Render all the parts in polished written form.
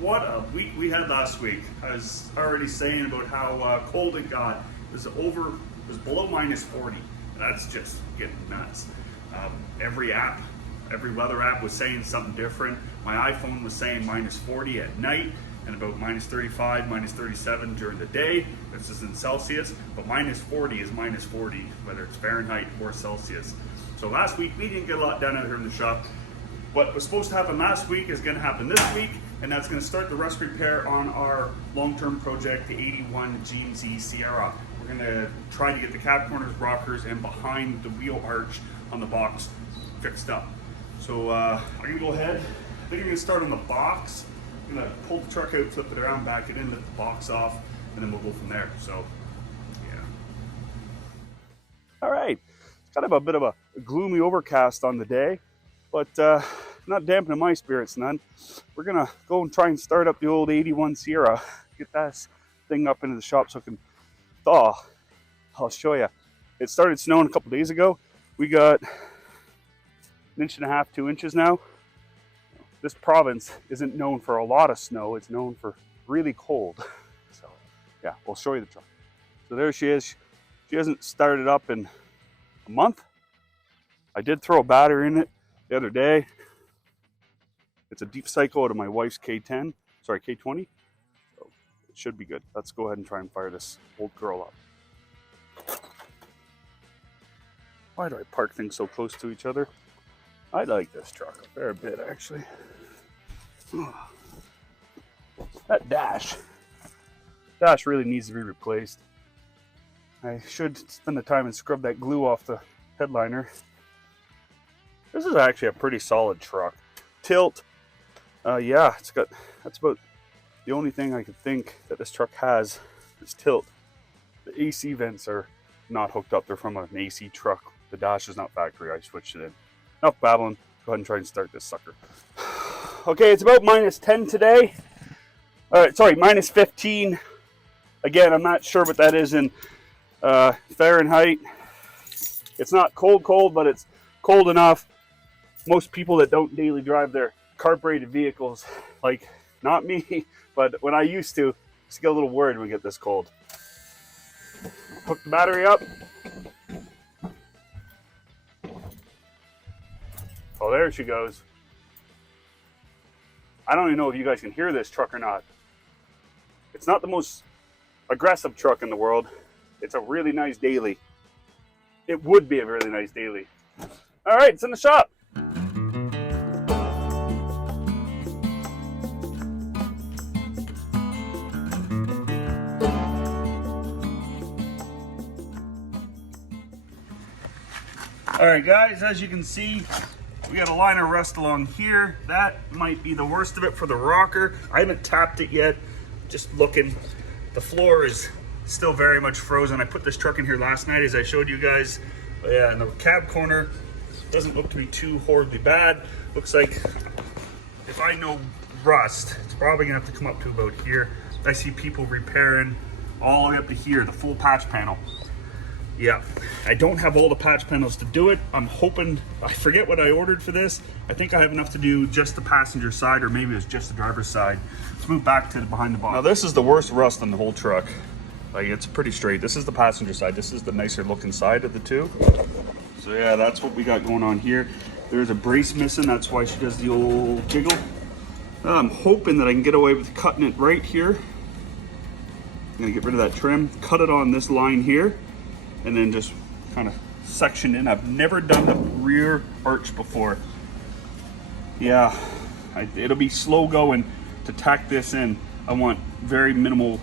What a week we had last week. I was already saying about how cold it got. It was below minus 40. That's just getting nuts. Every weather app was saying something different. My iPhone was saying minus 40 at night and about minus 35, minus 37 during the day. This is in Celsius, but minus 40 is minus 40, whether it's Fahrenheit or Celsius. So last week we didn't get a lot done out here in the shop. What was supposed to happen last week is going to happen this week, and that's going to start the rust repair on our long-term project, the 81 GMC Sierra. We're going to try to get the cab corners, rockers, and behind the wheel arch on the box fixed up. So I'm going to go ahead. I think I'm going to start on the box. I'm going to pull the truck out, flip it around, back it in, lift the box off, and then we'll go from there. So, yeah. All right. It's kind of a bit of a gloomy overcast on the day, but not dampening my spirits none. We're gonna go and try and start up the old 81 Sierra, get that thing up into the shop so it can thaw. I'll show you. It started snowing a couple days ago. We got 1.5 inches, 2 inches now. This province isn't known for a lot of snow. It's known for really cold. So yeah, we'll show you the truck. So there she is. She hasn't started up in a month. I did throw a battery in it the other day. It's a deep cycle out of my wife's K20. So it should be good. Let's go ahead and try and fire this old girl up. Why do I park things so close to each other? I like this truck a fair bit, actually. That dash really needs to be replaced. I should spend the time and scrub that glue off the headliner. This is actually a pretty solid truck. Tilt. Yeah, that's about the only thing I could think that this truck has is tilt. The AC vents are not hooked up. They're from an AC truck. The dash is not factory. I switched it in. Enough babbling. Go ahead and try and start this sucker. Okay, it's about minus 10 today. Sorry, minus 15. Again, I'm not sure what that is in Fahrenheit. It's not cold, but it's cold enough. Most people that don't daily drive their carbureted vehicles, like not me, but when I used to, just get a little worried when we get this cold. Hook the battery up. Oh, there she goes. I don't even know if you guys can hear this truck or not. It's not the most aggressive truck in the world. It's a really nice daily. It would be a really nice daily. All right, it's in the shop. All right, guys, as you can see, we got a line of rust along here. That might be the worst of it for the rocker. I haven't tapped it yet, just looking. The floor is still very much frozen. I put this truck in here last night, as I showed you guys. But yeah, and the cab corner doesn't look to be too horribly bad. Looks like if I know rust, it's probably gonna have to come up to about here. I see people repairing all the way up to here, the full patch panel. Yeah, I don't have all the patch panels to do it. I'm hoping, I forget what I ordered for this. I think I have enough to do just the passenger side, or maybe it's just the driver's side. Let's move back to behind the box. Now this is the worst rust on the whole truck. Like, it's pretty straight. This is the passenger side. This is the nicer looking side of the two. So yeah, that's what we got going on here. There's a brace missing. That's why she does the old jiggle. I'm hoping that I can get away with cutting it right here. I'm gonna get rid of that trim, cut it on this line here, and then just kind of section in. I've never done the rear arch before. Yeah, it'll be slow going to tack this in. I want very minimal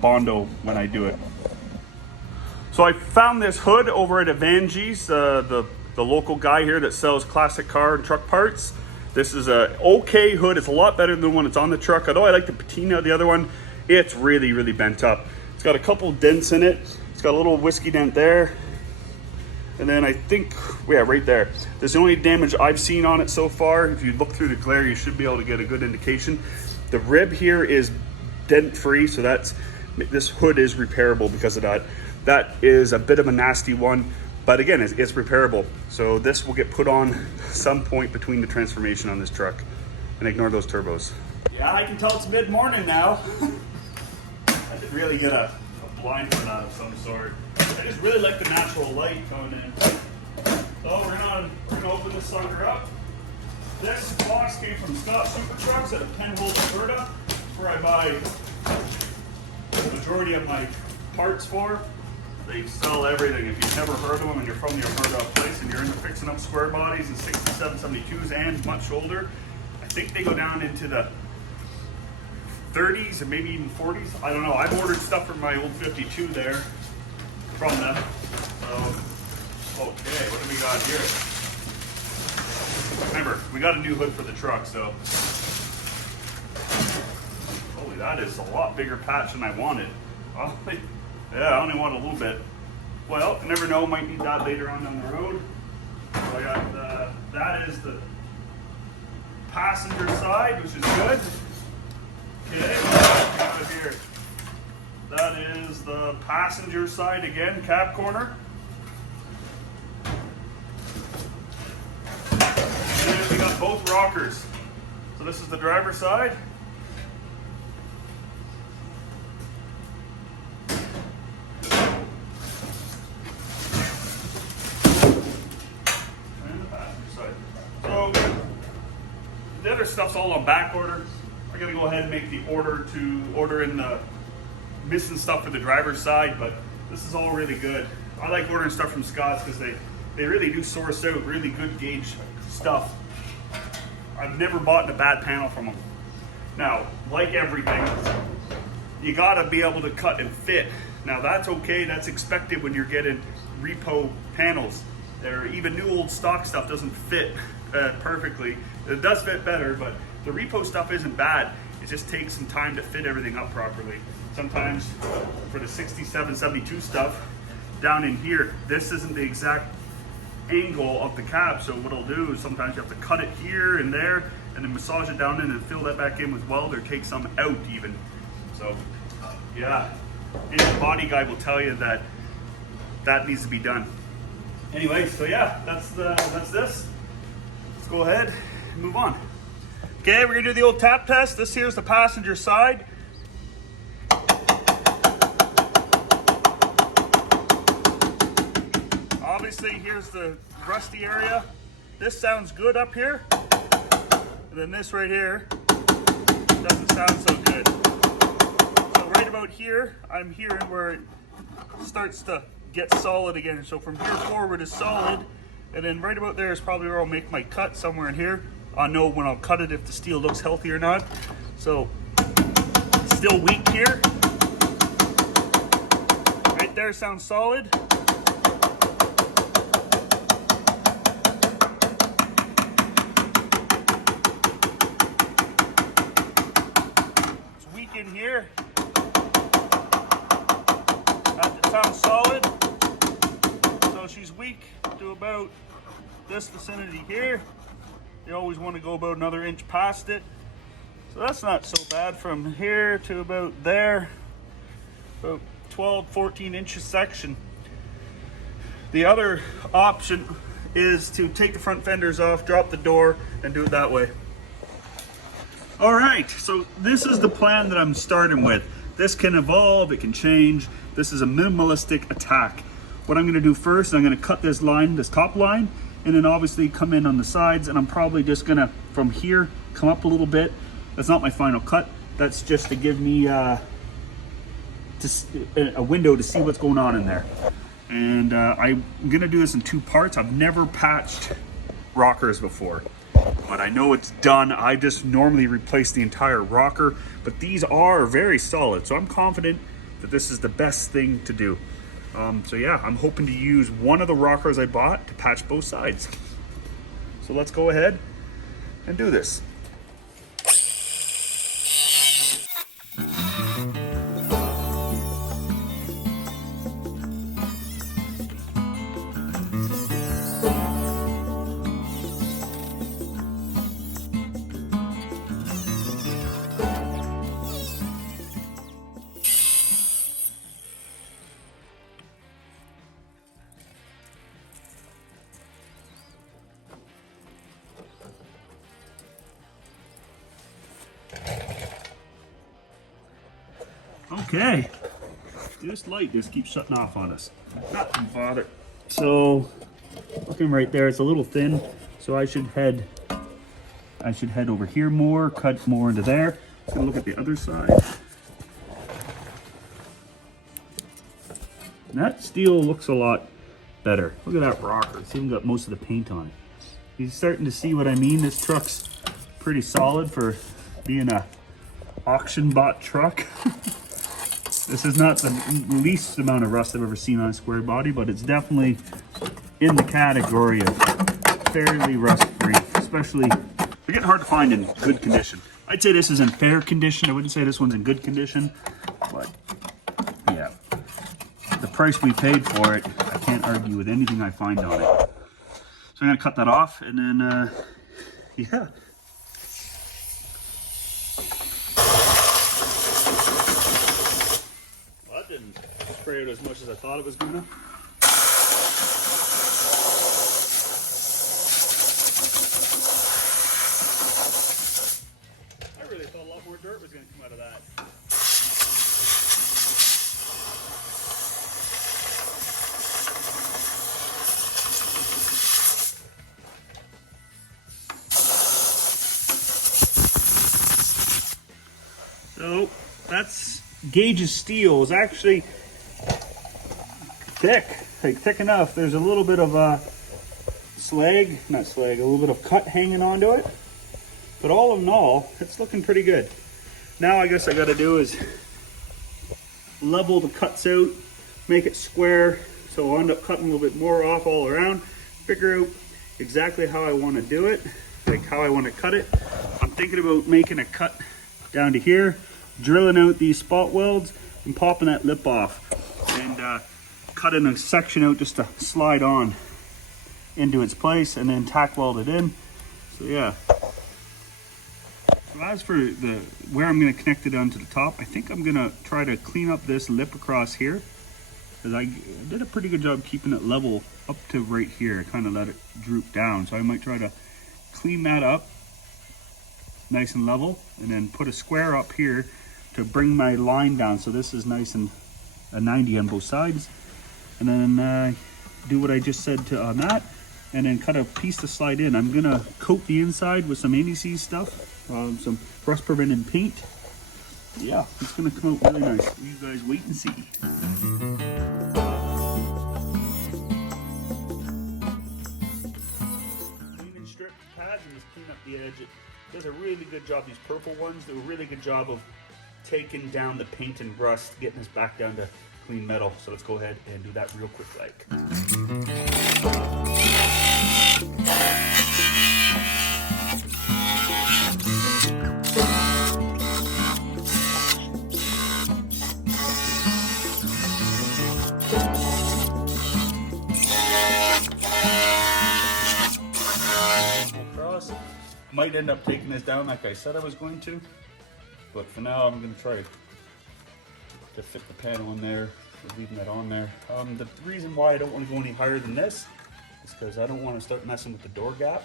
Bondo when I do it. So I found this hood over at Evange's, the local guy here that sells classic car and truck parts. This is a okay hood. It's a lot better than the one that's on the truck. Although I like the patina of the other one, it's really, really bent up. It's got a couple dents in it. It's got a little whiskey dent there. And then I think, yeah, right there. There's the only damage I've seen on it so far. If you look through the glare, you should be able to get a good indication. The rib here is dent free, so this hood is repairable because of that. That is a bit of a nasty one, but again, it's repairable. So this will get put on some point between the transformation on this truck. And ignore those turbos. Yeah, I can tell it's mid-morning now. I could really get a blind for that of some sort. I just really like the natural light coming in. So we're gonna open this sucker up. This box came from Scott Super Trucks out of Penhold, Alberta, where I buy the majority of my parts for. They sell everything. If you've never heard of them and you're from the Alberta place and you're into fixing up square bodies and 67, 72s and much older, I think they go down into the 30s and maybe even 40s. I don't know. I've ordered stuff from my old 52 there from them. So, okay, what do we got here? Remember, we got a new hood for the truck, so. Holy, that is a lot bigger patch than I wanted. Oh, yeah, I only want a little bit. Well, you never know, might need that later on down the road. So I got, that is the passenger side, which is good. Okay, what we got here? That is the passenger side again, cab corner. And then we got both rockers. So this is the driver's side. And the passenger side. So the other stuff's all on back order. I gotta go ahead and make the order to order in the missing stuff for the driver's side, but this is all really good. I like ordering stuff from Scott's because they really do source out really good gauge stuff. I've never bought a bad panel from them. Now, like everything, you gotta be able to cut and fit. Now that's okay, that's expected when you're getting repo panels. Even new old stock stuff doesn't fit perfectly. It does fit better, but the repo stuff isn't bad. It just takes some time to fit everything up properly. Sometimes for the 67, 72 stuff, down in here, this isn't the exact angle of the cab. So what I'll do is sometimes you have to cut it here and there and then massage it down in and fill that back in with weld or take some out even. So yeah, any body guy will tell you that that needs to be done. Anyway, so yeah, that's this. Let's go ahead and move on. Okay, we're gonna do the old tap test. This here's the passenger side. Obviously, here's the rusty area. This sounds good up here. And then this right here doesn't sound so good. So right about here, I'm hearing where it starts to get solid again. So from here forward is solid. And then right about there is probably where I'll make my cut, somewhere in here. I'll know when I'll cut it if the steel looks healthy or not. So, still weak here. Right there sounds solid. It's weak in here. That sounds solid. So she's weak to about this vicinity here. You always want to go about another inch past it. So that's not so bad from here to about there. About 12, 14 inches section. The other option is to take the front fenders off, drop the door, and do it that way. All right, so this is the plan that I'm starting with. This can evolve, it can change. This is a minimalistic attack. What I'm gonna do first, I'm gonna cut this line, this top line, and then obviously come in on the sides, and I'm probably just gonna, from here, come up a little bit. That's not my final cut. That's just to give me a window to see what's going on in there. And I'm gonna do this in two parts. I've never patched rockers before, but I know it's done. I just normally replace the entire rocker, but these are very solid. So I'm confident that this is the best thing to do. So yeah, I'm hoping to use one of the rockers I bought to patch both sides. So let's go ahead and do this. Okay, this light just keeps shutting off on us. Not too bothered. So, looking right there, it's a little thin, so I should head over here more, cut more into there. Let's go look at the other side. And that steel looks a lot better. Look at that rocker. It's even got most of the paint on it. You're starting to see what I mean? This truck's pretty solid for being a auction bought truck. This is not the least amount of rust I've ever seen on a square body, but it's definitely in the category of fairly rust free, especially they're getting hard to find in good condition. I'd say this is in fair condition. I wouldn't say this one's in good condition, but yeah, the price we paid for it, I can't argue with anything I find on it. So I'm gonna cut that off, and then yeah. Well, that didn't spray it as much as I thought it was gonna. I really thought a lot more dirt was gonna come out of that. So that's Gage's steel is actually thick, like thick enough. There's a little bit of a a little bit of cut hanging onto it. But all in all, it's looking pretty good. Now I guess I got to do is level the cuts out, make it square. So I'll end up cutting a little bit more off all around, figure out exactly how I want to do it, like how I want to cut it. I'm thinking about making a cut down to here, drilling out these spot welds and popping that lip off, and cutting a section out just to slide on into its place, and then tack weld it in. So yeah. So as for where I'm going to connect it onto the top, I think I'm going to try to clean up this lip across here, because I did a pretty good job keeping it level up to right here, kind of let it droop down. So I might try to clean that up nice and level, and then put a square up here to bring my line down, so this is nice and a 90 on both sides, and then do what I just said on that, and then cut a piece to slide in. I'm gonna coat the inside with some anti-seize stuff, some rust preventing paint. Yeah, it's gonna come out really nice. You guys wait and see. Clean and strip pads and just clean up the edge. It does a really good job. These purple ones do a really good job of taking down the paint and rust, getting us back down to clean metal. So let's go ahead and do that real quick like. Might end up taking this down like I said I was going to, but for now I'm going to try to fit the panel in there, leaving that on there. The reason why I don't want to go any higher than this is because I don't want to start messing with the door gap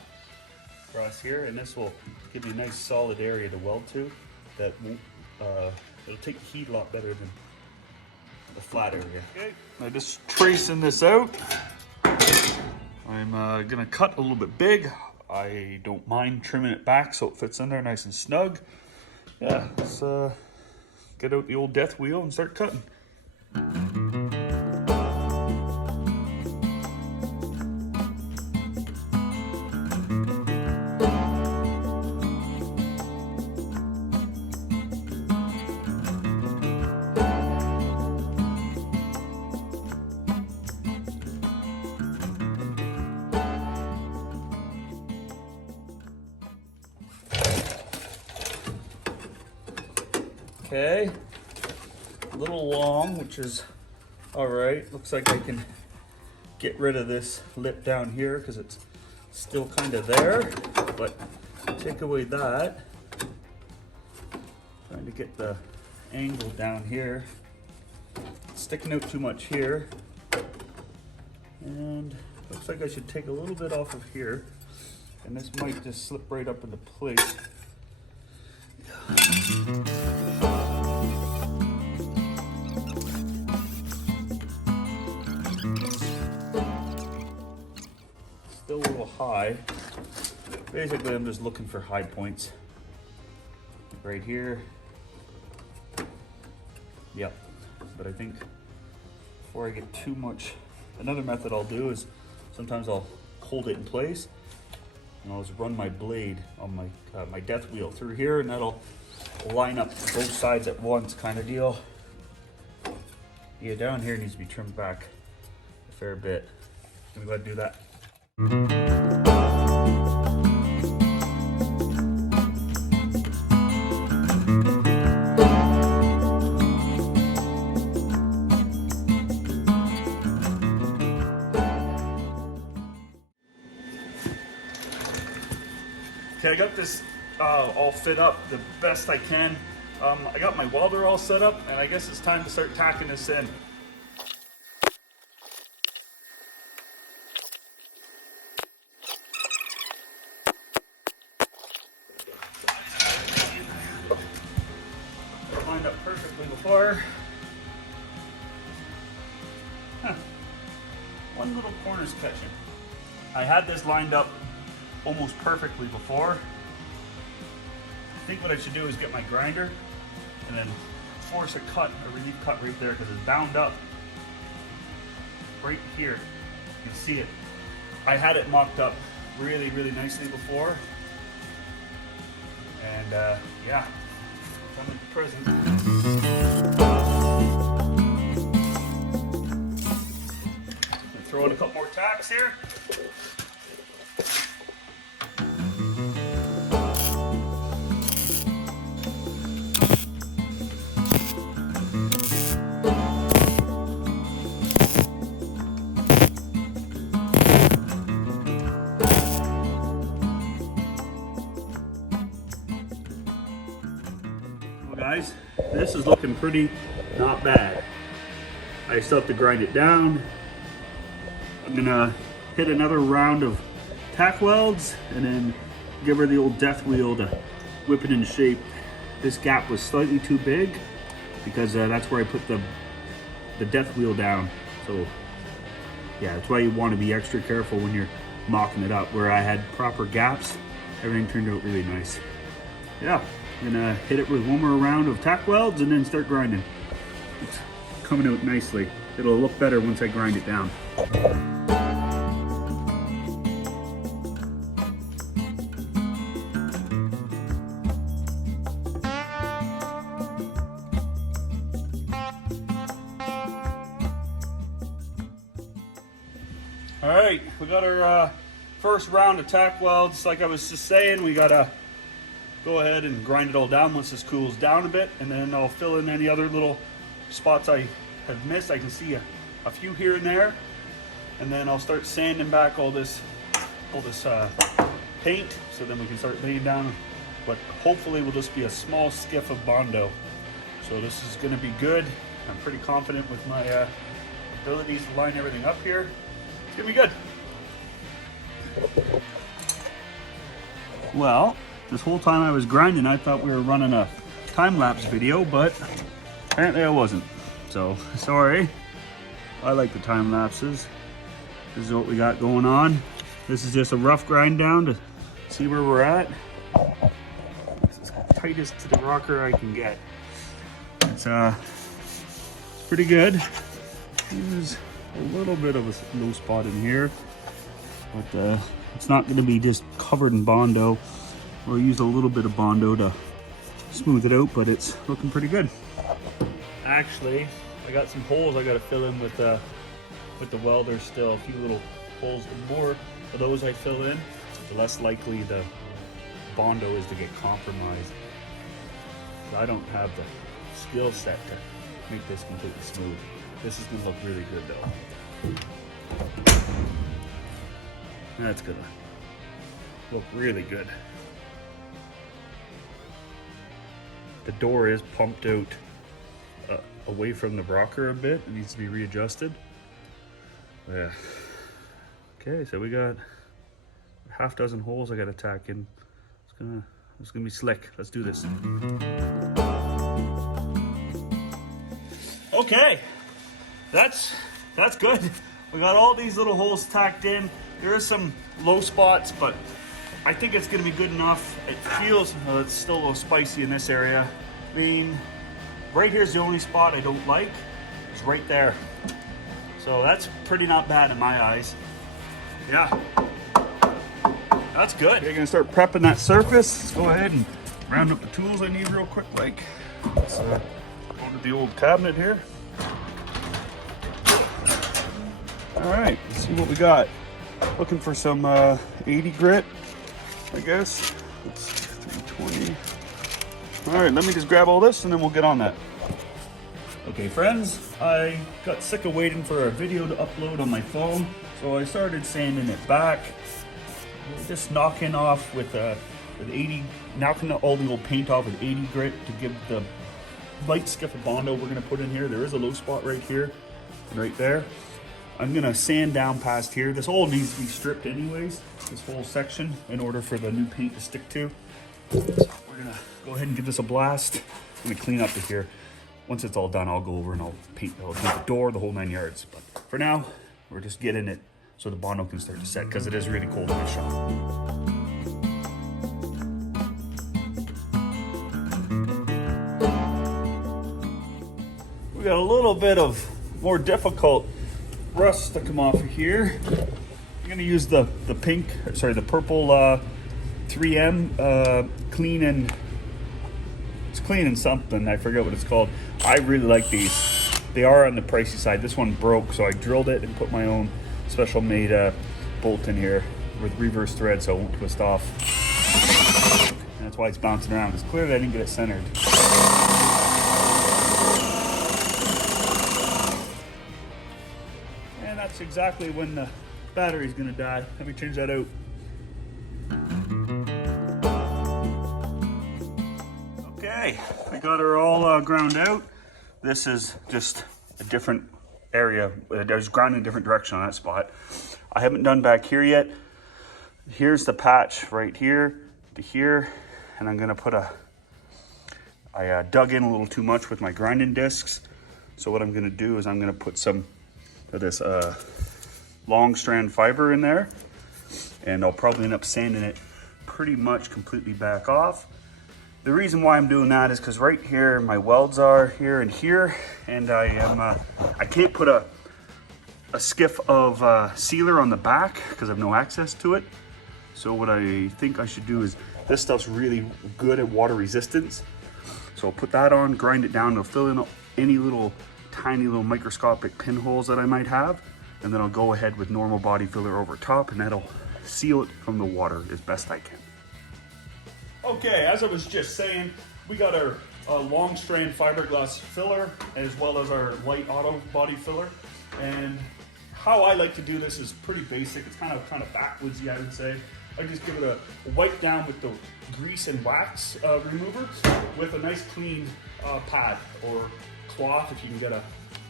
across here, and this will give me a nice solid area to weld to that won't, it'll take the heat a lot better than the flat area. Okay, I'm just tracing this out. I'm going to cut a little bit big. I don't mind trimming it back so it fits in there nice and snug. Yeah, let's get out the old death wheel and start cutting. Okay, a little long, which is all right. Looks like I can get rid of this lip down here because it's still kind of there, but take away that. Trying to get the angle down here. It's sticking out too much here. And looks like I should take a little bit off of here, and this might just slip right up into place. high. Basically, I'm just looking for high points. Right here. Yep. But I think before I get too much, another method I'll do is sometimes I'll hold it in place and I'll just run my blade on my death wheel through here, and that'll line up both sides at once kind of deal. Yeah, down here needs to be trimmed back a fair bit. I'm gonna go ahead and do that. Okay, I got this all fit up the best I can. I got my welder all set up, and I guess it's time to start tacking this in. Lined up perfectly before. Huh. One little corner's catching. I had this lined up almost perfectly before. I think what I should do is get my grinder and then force a relief cut right there, because it's bound up right here. You can see it. I had it mocked up really, really nicely before. And yeah, I'm in the present. Throw in a couple more tacks here. Guys, this is looking pretty not bad. I still have to grind it down. I'm gonna hit another round of tack welds and then give her the old death wheel to whip it in shape. This gap was slightly too big because that's where I put the death wheel down. So yeah, that's why you want to be extra careful when you're mocking it up. Where I had proper gaps, everything turned out really nice. Yeah. I'm gonna hit it with one more round of tack welds and then start grinding. It's coming out nicely. It'll look better once I grind it down. All right, we got our first round of tack welds. Like I was just saying, we gotta go ahead and grind it all down once this cools down a bit, and then I'll fill in any other little spots I have missed. I can see a few here and there, and then I'll start sanding back all this paint, so then we can start laying down what hopefully will just be a small skiff of Bondo. So this is going to be good. I'm pretty confident with my abilities to line everything up here. It's going to be good. Well, this whole time I was grinding, I thought we were running a time-lapse video, but apparently I wasn't. So, sorry. I like the time lapses. This is what we got going on. This is just a rough grind down to see where we're at. This is the tightest to the rocker I can get. It's pretty good. There's a little bit of a low spot in here, but it's not going to be just covered in Bondo. We'll use a little bit of Bondo to smooth it out, but it's looking pretty good. Actually, I got some holes I got to fill in with the welder still. A few little holes. The more of those I fill in, the less likely the Bondo is to get compromised. So I don't have the skill set to make this completely smooth. This is going to look really good though. That's gonna look really good. The door is pumped out away from the rocker a bit. It needs to be readjusted. Yeah. Okay, so we got a half dozen holes I got to tack in. It's gonna be slick. Let's do this. Okay, that's good. We got all these little holes tacked in. There is some low spots, but I think it's gonna be good enough. It feels, it's still a little spicy in this area. I mean, right here's the only spot I don't like. It's right there. So that's pretty not bad in my eyes. Yeah, that's good. You're gonna start prepping that surface. Let's go ahead and round up the tools I need real quick. Like, let's go to the old cabinet here. All right, let's see what we got. Looking for some 80 grit, I guess. It's 320. All right, let me just grab all this and then we'll get on that. Okay, friends, I got sick of waiting for a video to upload on my phone, so I started sanding it back. Just knocking off with 80, knocking all the old paint off with 80 grit to give the light skiff of Bondo we're gonna put in here. There is a low spot right here and right there. I'm gonna sand down past here. This all needs to be stripped anyways, this whole section, in order for the new paint to stick to. We're gonna go ahead and give this a blast. I'm gonna clean up to here. Once it's all done, I'll go over and I'll paint the door, the whole 9 yards. But for now, we're just getting it so the Bondo can start to set, because it is really cold in the shop. We got a little bit of more difficult rust to come off of here. I'm gonna use the purple 3M clean and something. I forget what it's called. I really like these. They are on the pricey side. This one broke, so I drilled it and put my own special made bolt in here with reverse thread so it won't twist off. And that's why it's bouncing around. It's clear that I didn't get it centered. And that's exactly when the battery's gonna die. Let me change that out. Okay, I got her all ground out. This is just a different area. There's ground in a different direction on that spot. I haven't done back here yet. Here's the patch right here to here, and I'm gonna put I dug in a little too much with my grinding discs. So what I'm gonna do is I'm gonna put some of this long strand fiber in there, and I'll probably end up sanding it pretty much completely back off. The reason why I'm doing that is because right here my welds are here, and I can't put a skiff of sealer on the back because I have no access to it. So what I think I should do is, this stuff's really good at water resistance, so I'll put that on, grind it down, it'll fill in any little tiny little microscopic pinholes that I might have, and then I'll go ahead with normal body filler over top, and that'll seal it from the water as best I can. Okay, as I was just saying, we got our long strand fiberglass filler as well as our light auto body filler. And how I like to do this is pretty basic. It's kind of backwoodsy, I would say. I just give it a wipe down with the grease and wax remover with a nice clean pad or cloth. If you can get a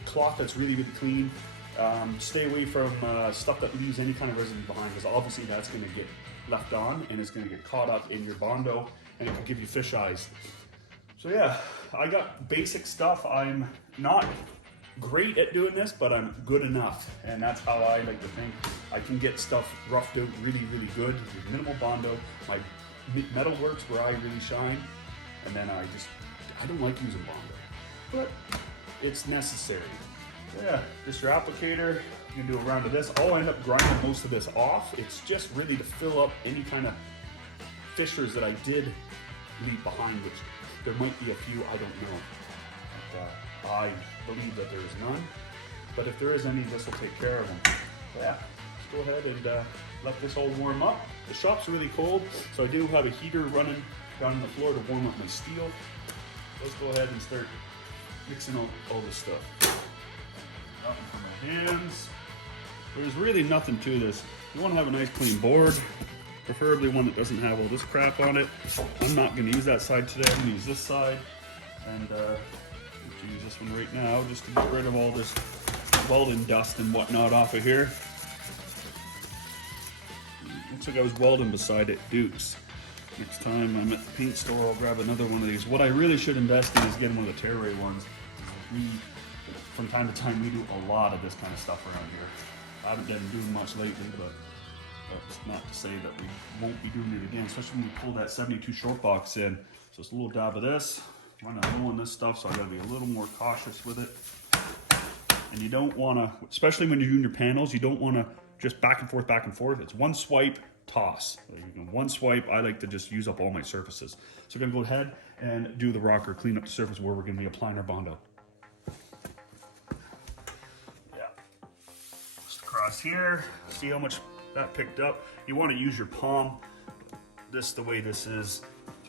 cloth that's really, really clean. Stay away from stuff that leaves any kind of residue behind, because obviously that's going to get left on and it's going to get caught up in your Bondo and it could give you fish eyes. So yeah, I got basic stuff. I'm not great at doing this, but I'm good enough, and that's how I like to think. I can get stuff roughed out really, really good with minimal Bondo. My metal works where I really shine, and then I don't like using Bondo, but it's necessary. So yeah, just your applicator. You can do a round of this. I'll end up grinding most of this off. It's just really to fill up any kind of fissures that I did leave behind, which there might be a few, I don't know. But, I believe that there is none, but if there is any, this will take care of them. So yeah, let's go ahead and let this all warm up. The shop's really cold, so I do have a heater running down on the floor to warm up my steel. Let's go ahead and start mixing all this stuff. Nothing for my hands. There's really nothing to this. You want to have a nice clean board, preferably one that doesn't have all this crap on it. I'm not going to use that side today. I'm going to use this side, and use this one right now just to get rid of all this welding dust and whatnot off of here. Looks like I was welding beside it. Dukes. Next time I'm at the paint store, I'll grab another one of these. What I really should invest in is getting one of the Tearaway ones. From time to time, we do a lot of this kind of stuff around here. I haven't been doing much lately, but that's not to say that we won't be doing it again, especially when we pull that 72 short box in. So it's a little dab of this, running low on this stuff, so I gotta be a little more cautious with it. And you don't wanna, especially when you're doing your panels, you don't wanna just back and forth. It's one swipe, toss. One swipe, I like to just use up all my surfaces. So we're gonna go ahead and do the rocker, clean up the surface where we're gonna be applying our Bondo. Yeah, just across here, see how much that picked up. You wanna use your palm, this the way this is.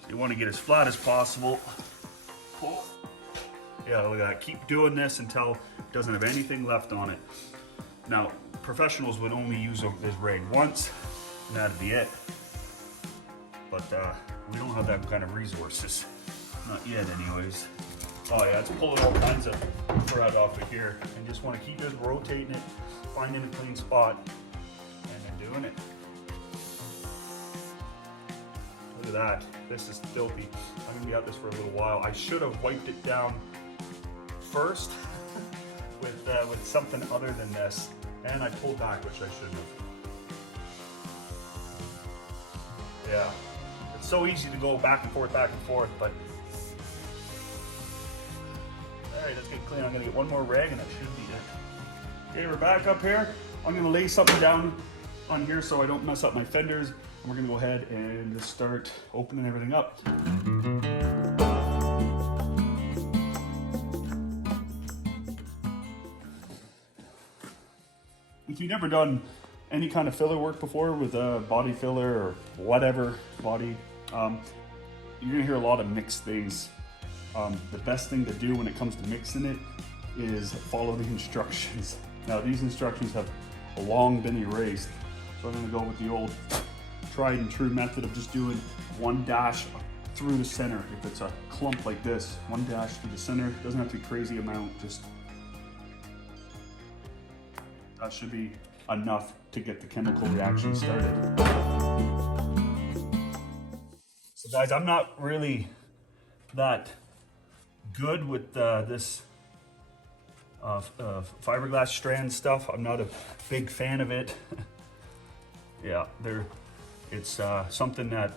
You wanna get as flat as possible. Pull. Yeah, look at that, keep doing this until it doesn't have anything left on it. Now, professionals would only use this rig once, and that'd be it. But we don't have that kind of resources. Not yet, anyways. Oh yeah, it's pulling all kinds of thread off of here. And just want to keep just rotating it, finding a clean spot, and then doing it. Look at that. This is filthy. I'm gonna be at this for a little while. I should have wiped it down first with something other than this. And I pulled back, which I shouldn't have. Yeah, it's so easy to go back and forth, but all right, let's get clean. I'm gonna get one more rag and that should be it. Okay, we're back up here. I'm gonna lay something down on here so I don't mess up my fenders. And we're gonna go ahead and just start opening everything up. If you've never done any kind of filler work before with a body filler or whatever body, you're gonna hear a lot of mixed things. The best thing to do when it comes to mixing it is follow the instructions. Now these instructions have long been erased, so I'm gonna go with the old tried and true method of just doing one dash through the center. If it's a clump like this, one dash through the center. It doesn't have to be a crazy amount, just that should be enough to get the chemical reaction started. So guys, I'm not really that good with this fiberglass strand stuff. I'm not a big fan of it. Yeah, it's something that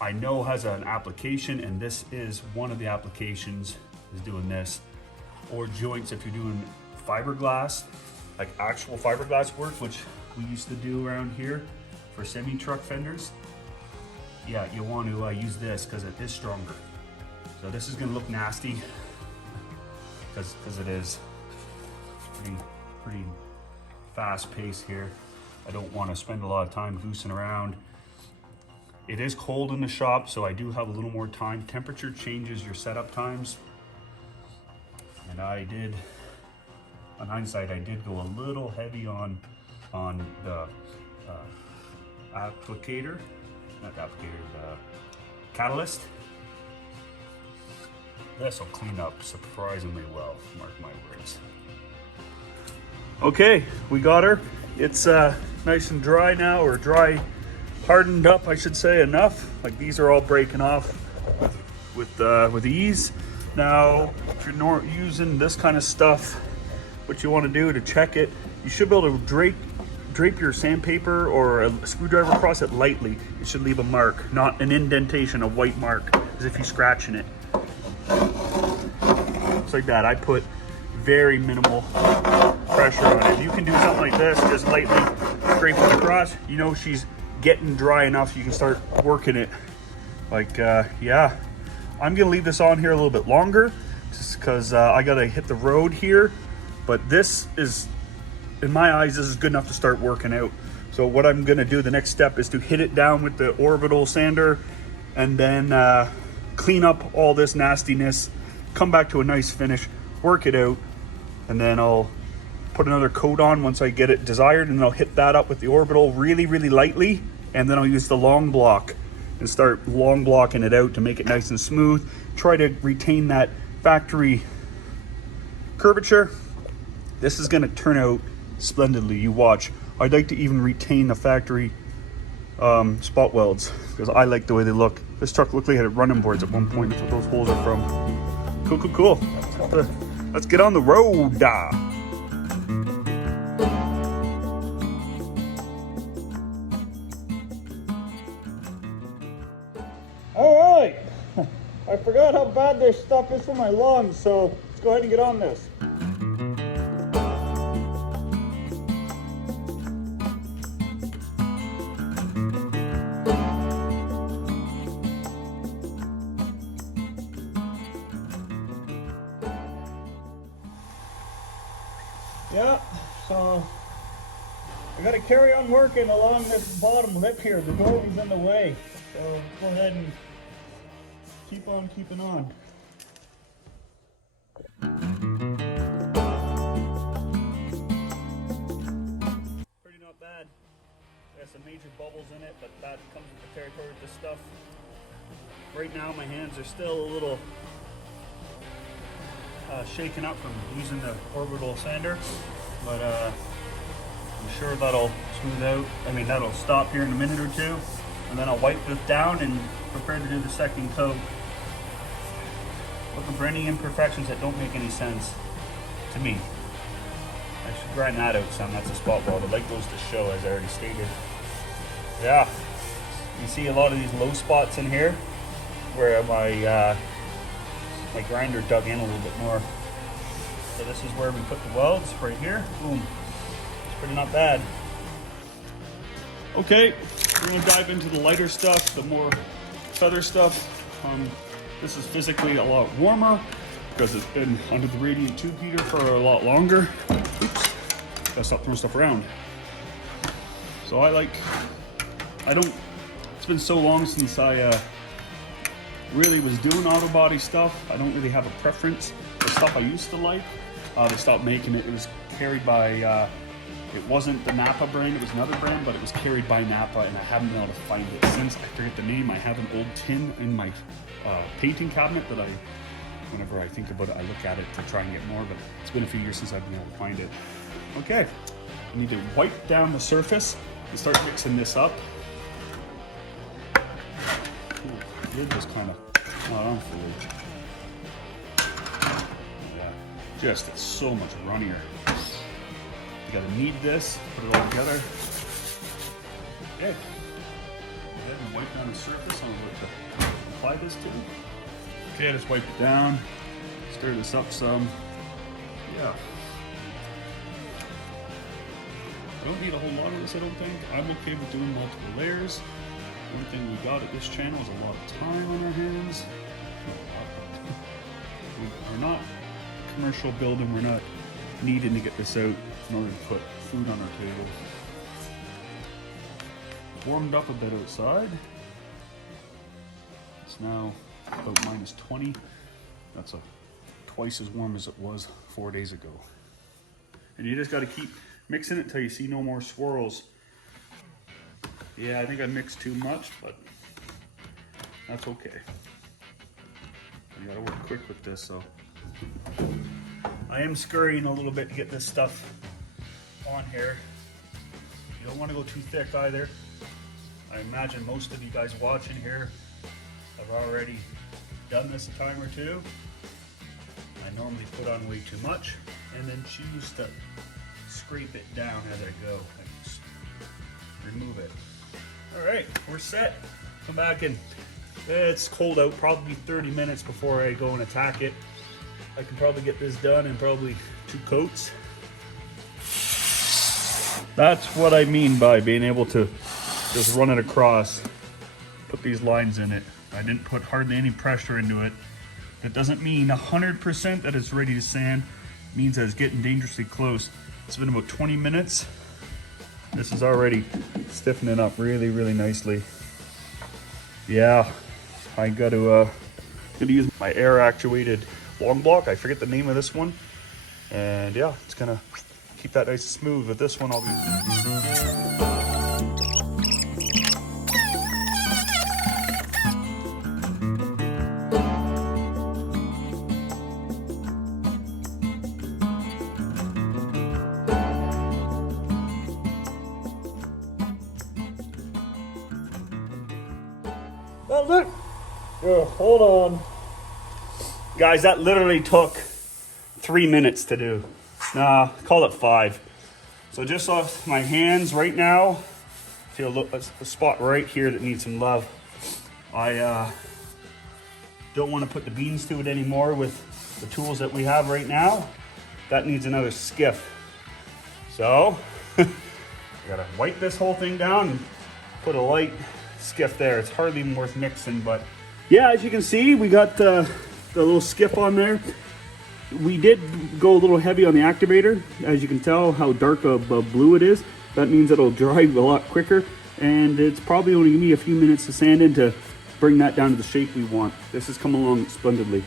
I know has an application, and this is one of the applications, is doing this. Or joints if you're doing fiberglass, like actual fiberglass work, which we used to do around here for semi-truck fenders. Yeah, you want to use this because it is stronger. So this is going to look nasty because it is pretty fast paced here. I don't want to spend a lot of time goosing around. It is cold in the shop, so I do have a little more time. Temperature changes your setup times, and I did, on hindsight, I did go a little heavy on the applicator, not the applicator, the catalyst. This will clean up surprisingly well, mark my words. Okay, we got her. It's nice and dry now, or dry, hardened up, I should say, enough. Like these are all breaking off with ease. Now, if you're not using this kind of stuff, what you want to do to check it, you should be able to drape your sandpaper or a screwdriver across it lightly. It should leave a mark, not an indentation, a white mark, as if you're scratching it. Just like that. I put very minimal pressure on it. You can do something like this, just lightly scrape it across. You know she's getting dry enough so you can start working it. Like, yeah. I'm gonna leave this on here a little bit longer just because I gotta hit the road here. But this is, in my eyes, this is good enough to start working out. So what I'm gonna do, the next step is to hit it down with the orbital sander and then clean up all this nastiness, come back to a nice finish, work it out, and then I'll put another coat on once I get it desired, and then I'll hit that up with the orbital really, really lightly, and then I'll use the long block and start long blocking it out to make it nice and smooth. Try to retain that factory curvature. This is gonna turn out splendidly, you watch. I'd like to even retain the factory spot welds because I like the way they look. This truck looked like it had running boards at one point. That's what those holes are from. Cool, cool, cool. Let's get on the road. I forgot how bad this stuff is for my lungs, so let's go ahead and get on this. Yeah, so I gotta carry on working along this bottom lip here. The doorway's in the way. So let's go ahead and keep on keeping on. Pretty not bad. There's some major bubbles in it, but that comes with the territory with this stuff. Right now my hands are still a little shaken up from using the orbital sander, but I'm sure that'll smooth out. I mean, that'll stop here in a minute or two, and then I'll wipe this down and prepare to do the second coat. Looking for any imperfections that don't make any sense to me. I should grind that out some. That's a spot weld. I'd like those to show, as I already stated. Yeah, you see a lot of these low spots in here where my grinder dug in a little bit more. So this is where we put the welds, right here. Boom. It's pretty not bad. Okay, we're gonna dive into the lighter stuff, the more feather stuff. This is physically a lot warmer because it's been under the radiant tube heater for a lot longer. Oops, gotta stop throwing stuff around. So it's been so long since I really was doing auto body stuff. I don't really have a preference. The stuff I used to like, they stopped making it. It was carried by, it wasn't the Napa brand, it was another brand, but it was carried by Napa, and I haven't been able to find it since. I forget the name. I have an old tin in my painting cabinet that whenever I think about it, I look at it to try and get more, but it's been a few years since I've been able to find it. Okay, I need to wipe down the surface and start mixing this up. Ooh, lid just kind of not on fully. Yeah, just it's so much runnier. You gotta knead this, put it all together. Okay. Go ahead and wipe down the surface on what to apply this to. Okay, just wipe it down. Stir this up some. Yeah. I don't need a whole lot of this, I don't think. I'm okay with doing multiple layers. The only thing we got at this channel is a lot of time on our hands. We're not commercial building, we're not needing to get this out in order to put food on our table. Warmed up a bit outside. It's now about -20. That's twice as warm as it was 4 days ago. And you just got to keep mixing it until you see no more swirls. Yeah, I think I mixed too much, but that's okay. You gotta work quick with this, so. I am scurrying a little bit to get this stuff on here. You don't want to go too thick either. I imagine most of you guys watching here have already done this a time or two. I normally put on way too much and then choose to scrape it down as I go. I just remove it. All right, we're set. Come back and it's cold out, probably 30 minutes before I go and attack it. I can probably get this done in probably 2 coats. That's what I mean by being able to just run it across, put these lines in it. I didn't put hardly any pressure into it. That doesn't mean 100% that it's ready to sand. It means that it's getting dangerously close. It's been about 20 minutes. This is already stiffening up really, really nicely. Yeah, I got to use my air actuated long block. I forget the name of this one. And yeah, it's gonna keep that nice and smooth. With this one, I'll be... Oh, look! Oh, hold on. Guys, that literally took 3 minutes to do. Nah, call it 5. So just off my hands right now, feel a spot right here that needs some love. I don't want to put the beans to it anymore with the tools that we have right now. That needs another skiff. So, I gotta wipe this whole thing down and put a light skiff there. It's hardly even worth mixing, but yeah, as you can see, we got the little skiff on there. We did go a little heavy on the activator. As you can tell how dark a blue it is. That means it'll dry a lot quicker, and it's probably only gonna be a few minutes to sand in to bring that down to the shape we want. This is coming along splendidly.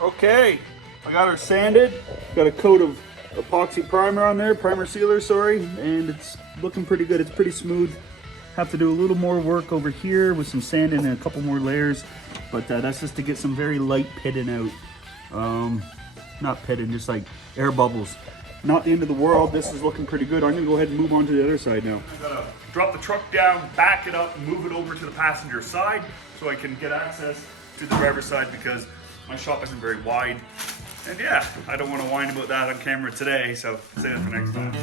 Okay, I got her sanded. Got a coat of epoxy primer on there, primer sealer, sorry, and it's looking pretty good. It's pretty smooth. Have to do a little more work over here with some sanding and a couple more layers, but that's just to get some very light pitting out. Not pitting, just like air bubbles. Not the end of the world. This is looking pretty good. I'm gonna go ahead and move on to the other side now. I'm gonna drop the truck down, back it up, and move it over to the passenger side so I can get access to the driver's side because my shop isn't very wide. And yeah, I don't want to whine about that on camera today, so save it for next time.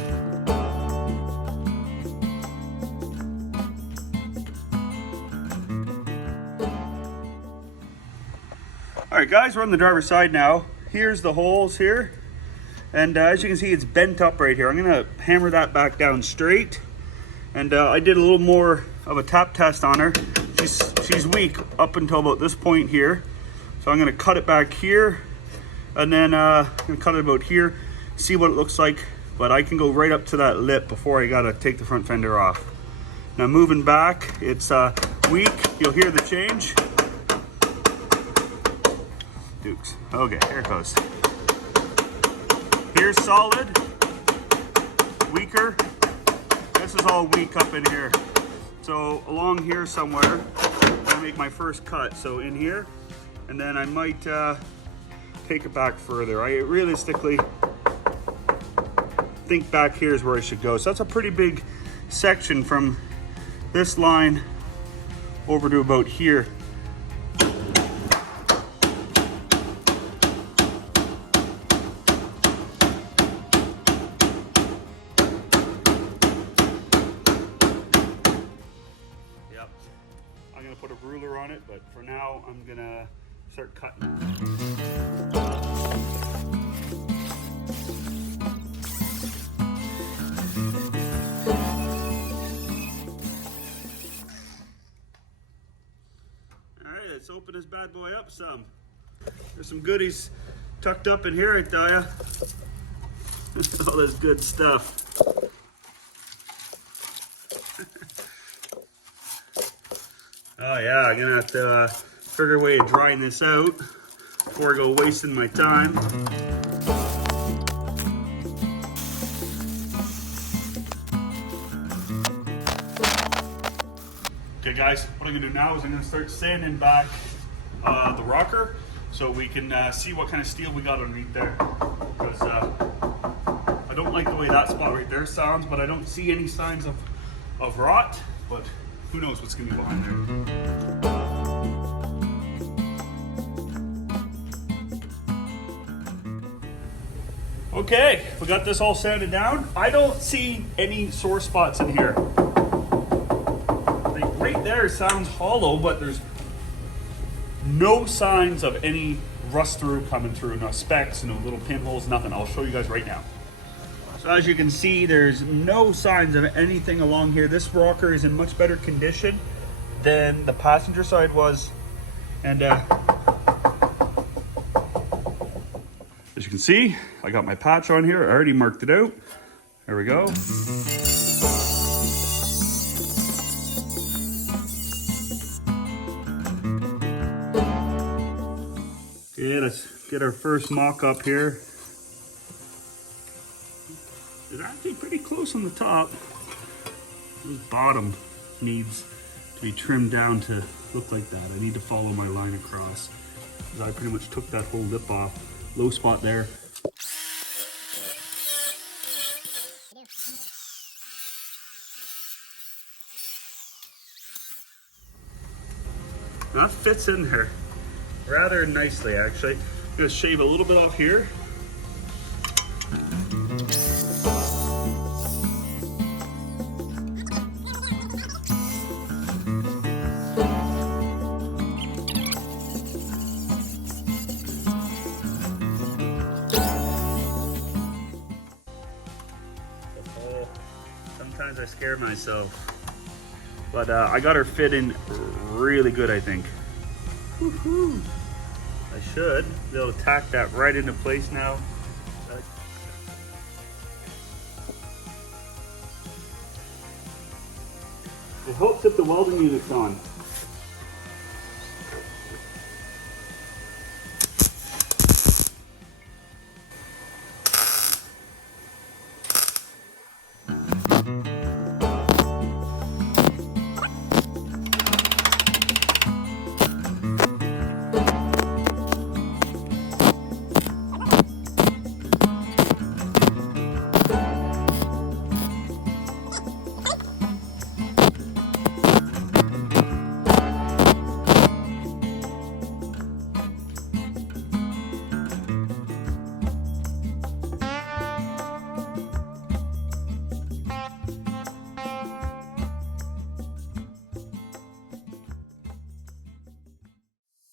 All right, guys, we're on the driver's side now. Here's the holes here. And as you can see, it's bent up right here. I'm gonna hammer that back down straight. And I did a little more of a tap test on her. She's weak up until about this point here. So I'm gonna cut it back here. And then I'm gonna cut it about here, see what it looks like. But I can go right up to that lip before I gotta take the front fender off. Now moving back, it's weak. You'll hear the change. Dukes. Okay, here it goes. Here's solid, weaker. This is all weak up in here. So along here somewhere, I'm gonna make my first cut. So in here, and then I might take it back further. I realistically think back here is where I should go. So that's a pretty big section from this line over to about here. I'm gonna put a ruler on it, but for now I'm gonna start cutting. All right, let's open this bad boy up some. There's some goodies tucked up in here, I tell ya. All this good stuff. Oh yeah, I'm gonna have to figure a way of drying this out before I go wasting my time. Okay guys, what I'm gonna do now is I'm gonna start sanding back the rocker so we can see what kind of steel we got underneath there. Because I don't like the way that spot right there sounds, but I don't see any signs of rot, but who knows what's gonna be behind there. Okay, we got this all sanded down. I don't see any sore spots in here. Like right there sounds hollow, but there's no signs of any rust through coming through, no specks, no little pinholes, nothing. I'll show you guys right now. So as you can see, there's no signs of anything along here. This rocker is in much better condition than the passenger side was. And as you can see, I got my patch on here. I already marked it out. There we go. Okay, let's get our first mock up here. It's actually pretty close on the top. This bottom needs to be trimmed down to look like that. I need to follow my line across, because I pretty much took that whole lip off. Low spot there. That fits in there rather nicely, actually. I'm gonna shave a little bit off here. sometimes I scare myself. But I got her fit in really good, I think. Woohoo! I should be able to tack that right into place now. It helps if the welding unit's on.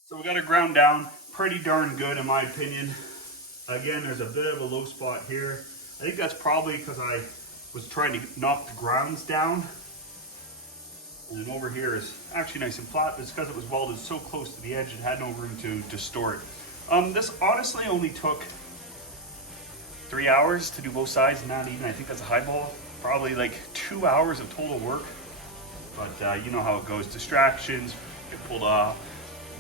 So we got it ground down pretty darn good in my opinion. Again, there's a bit of a low spot here. I think that's probably because I was trying to knock the grounds down. And then over here is actually nice and flat. It's because it was welded so close to the edge, it had no room to distort. This honestly only took 3 hours to do both sides, not even, I think that's a highball. Probably like 2 hours of total work. But you know how it goes, distractions, get pulled off,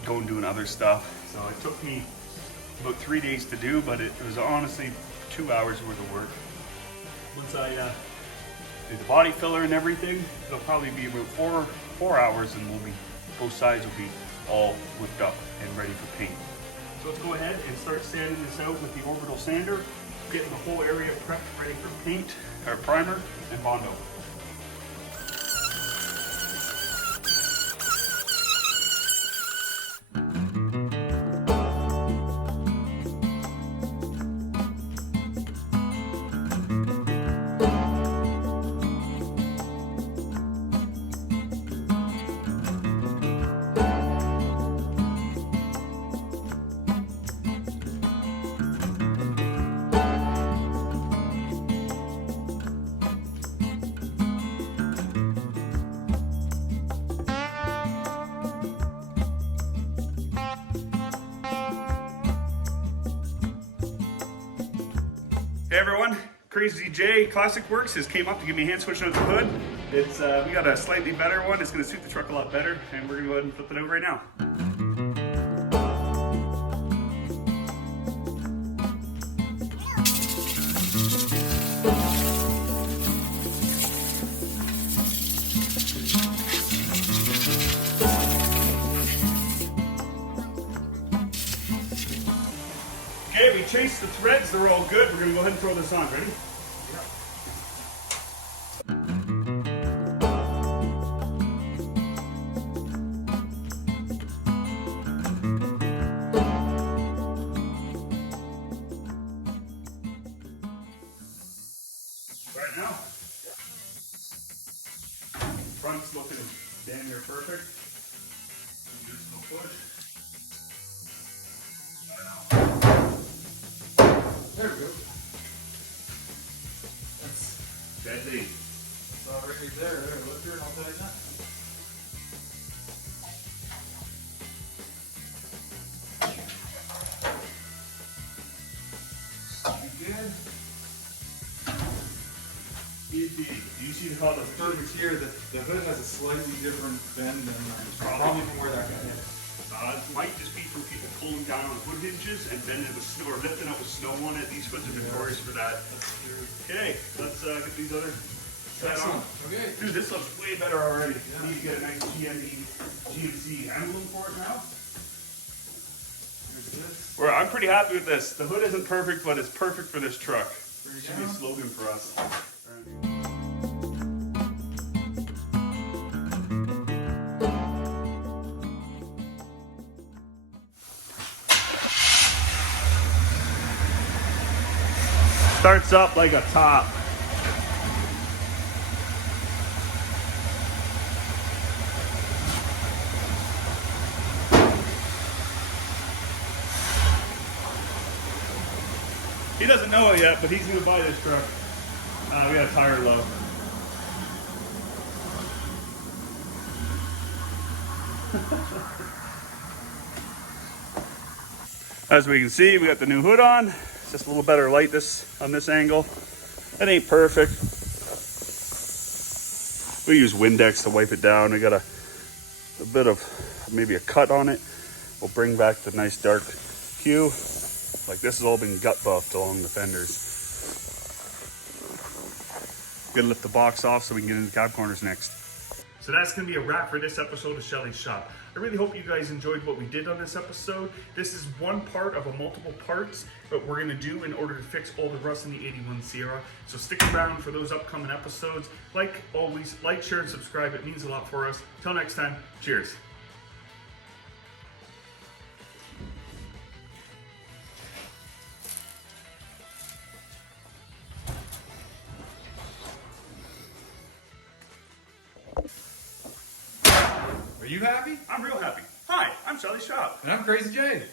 go and doing other stuff. So it took me about 3 days to do, but it was honestly 2 hours worth of work. Once I do the body filler and everything, it'll probably be about four hours, and both sides will be all whipped up and ready for paint. So let's go ahead and start sanding this out with the orbital sander, getting the whole area prepped, ready for paint, or primer, and Bondo. Hey everyone, Crazy J Classic Works has came up to give me a hand switch on the hood. It's we got a slightly better one. It's going to suit the truck a lot better, and we're going to go ahead and flip it out right now. Okay, we chased the threads, they're all good. We're gonna go ahead and throw this on. Ready? Yeah. Right now. Front's looking damn near perfect. Just no push. There we go. That's Deadly. all right there. There, look here, and I'll tighten that. Again. Do you see how the Perfect here. The hood has a slightly different bend than probably from where that guy hit. It might just be from people pulling down on the hood hinges and bending with snow or lifting up with snow on it. These hoods are notorious for that. Okay, let's get these other set on. Okay. Dude, this looks way better already. Yeah. Need to get a nice GMC emblem for it now. Well, I'm pretty happy with this. The hood isn't perfect, but it's perfect for this truck. Should be a slogan for us. Starts up like a top. He doesn't know it yet, but he's gonna buy this truck. We got a tire low. As we can see, we got the new hood on. It's just a little better light on this angle. It ain't perfect. We use Windex to wipe it down. We got a bit of maybe a cut on it. We'll bring back the nice dark hue. Like this has all been gut buffed along the fenders. Gotta lift the box off so we can get into the cab corners next. So that's gonna be a wrap for this episode of Schelly's Shop. I really hope you guys enjoyed what we did on this episode. This is one part of a multiple parts that we're gonna do in order to fix all the rust in the 81 Sierra. So stick around for those upcoming episodes. Like always, like, share, and subscribe. It means a lot for us. Till next time, cheers. Are you happy? I'm real happy. Hi, I'm Schelly's Shop. And I'm Crazy Jay.